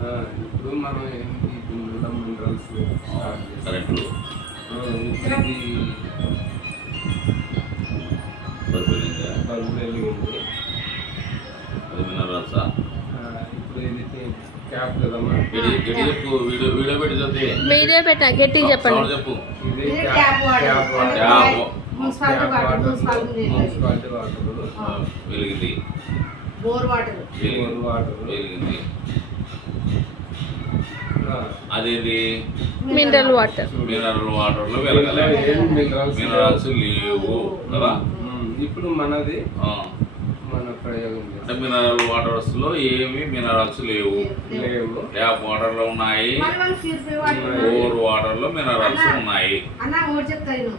ఇప్పుడు మనం ఏంటి దీనిలో మినరల్స్ కరెక్ట్ బల్బు వెలిగింది. మినరల్సా ఇప్పుడు ఇది క్యాప్ కదమ్మా. వీడియో పెట్టి చదివి వీడియో పెట్టా గట్టిగా చెప్పండి. చెప్పు. ఇది ట్యాప్ వాటర్. Municipality water. వెలిగింది. Bore water. వెలిగింది. అదేంటి మినరల్ వాటర్. మినరల్ వాటర్ లో వెలగలే, మినరల్స్ లేవు కదా. ఇప్పుడు మనది మన ప్రయోగం అంటే మినరల్ వాటర్స్ లో ఏమి మినరల్స్ లేవు. ట్యాప్ వాటర్ లో ఉన్నాయి, బోర్ వాటర్ లో మినరల్స్ ఉన్నాయి. అన్న ఒకటి చెప్తాను,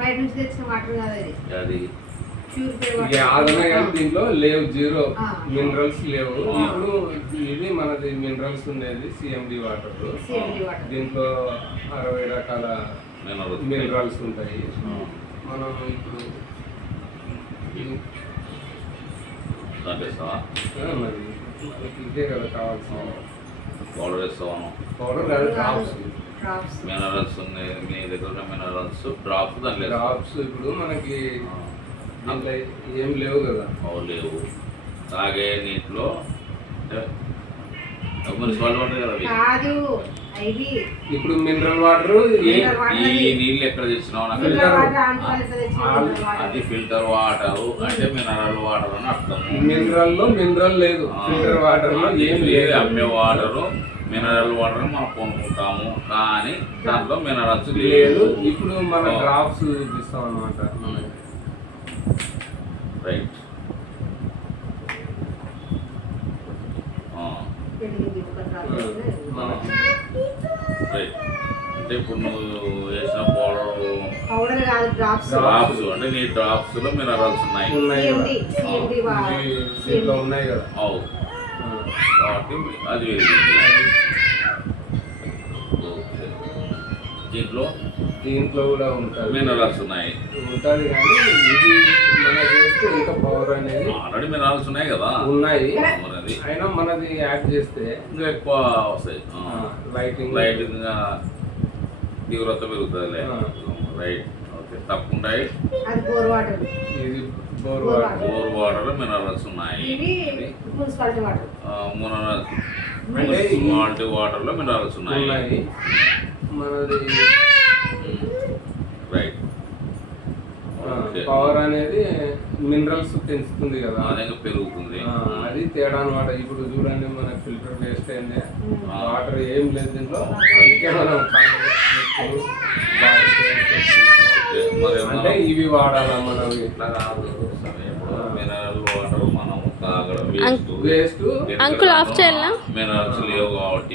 బయట నుంచి తెచ్చిన వాటర్ కాదు అది. దీంట్లో లేవు, జీరో మినరల్స్ లేవు. ఇప్పుడు ఇది మనది మినరల్స్ ఉండేది సిఎండి వాటర్. దీంట్లో 60 రకాల మినరల్స్ ఉంటాయి. మనం ఇప్పుడు మరి ఇదే కదా కావాల్సిన పౌడర్ వేస్తాను. పౌడర్ కాదు, డ్రాప్స్. మినరల్స్ ఉన్నాయి మీ దగ్గర, మినరల్స్ డ్రాప్స్. దాంట్లో డ్రాప్స్ ఇప్పుడు మనకి దీంట్లో ఏం లేవు కదా. లేవు. తాగే నీటిలో మున్సిపాలిటీ వాటర్ కదా కాదు. ఇప్పుడు మినరల్ వాటర్ ఈ నీళ్ళు ఎక్కడ తెచ్చినావు? అది ఫిల్టర్ వాటర్ అంటే మినరల్ వాటర్ అని అర్థం. మినరల్ లో మినరల్ లేదు, ఫిల్టర్ వాటర్ లో ఏం లేదు. అమ్మే వాటర్ మినరల్ వాటర్ మనం కొనుక్కుంటాము, కానీ దాంట్లో మినరల్స్ లేదు. ఇప్పుడు మన డ్రాప్స్ చూపిస్తాం అన్నమాట. రైట్. రైట్. అంటే ఇప్పుడు నువ్వు వేసిన పౌడర్ కాదు, డ్రాప్స్. అంటే నీ డ్రాప్స్ లో మినరల్స్ ఉన్నాయి. దీంట్లో ఉన్నాయి కదా. అవు కాబట్టి అది దీంట్లో కూడా ఉంటుంది, మినరల్స్ ఉన్నాయి. ఉంటుంది కానీ ఇది మన చేస్తే ఇంకా పవర్ అనేది ఆల్రెడీ మినరల్స్ ఉన్నాయి కదా. ఉన్నాయి, అయినా మనది యాడ్ చేస్తే ఇంకా ఎక్కువ వస్తాయి. లైటింగ్ తీవ్రత పెరుగుతుంది. రైట్. ఓకే. తప్పకుండా ఇది bore water. Bore water minerals ఉన్నాయి. Municipality water. మున్సిపాలిటీ వాటర్ లో మినరల్స్ ఉన్నాయి. మనది రైట్. పవర్ అనేది మినరల్స్ పెంచుతుంది కదా, అదే పెరుగుతుంది. అది తేడా అనమాట. ఇప్పుడు చూడండి మన ఫిల్టర్ వేస్ట్ అయింది, వాటర్ ఏం లేదు దీంట్లో. అందుకే మనం అంటే ఇవి వాడాలా మనం. ఇట్లా కాదు, మినరల్ వాటర్ మనం తాగడం వేస్ట్. అంకుల్ ఆఫ్ చేయాలా? మినరల్స్ లేవు కాబట్టి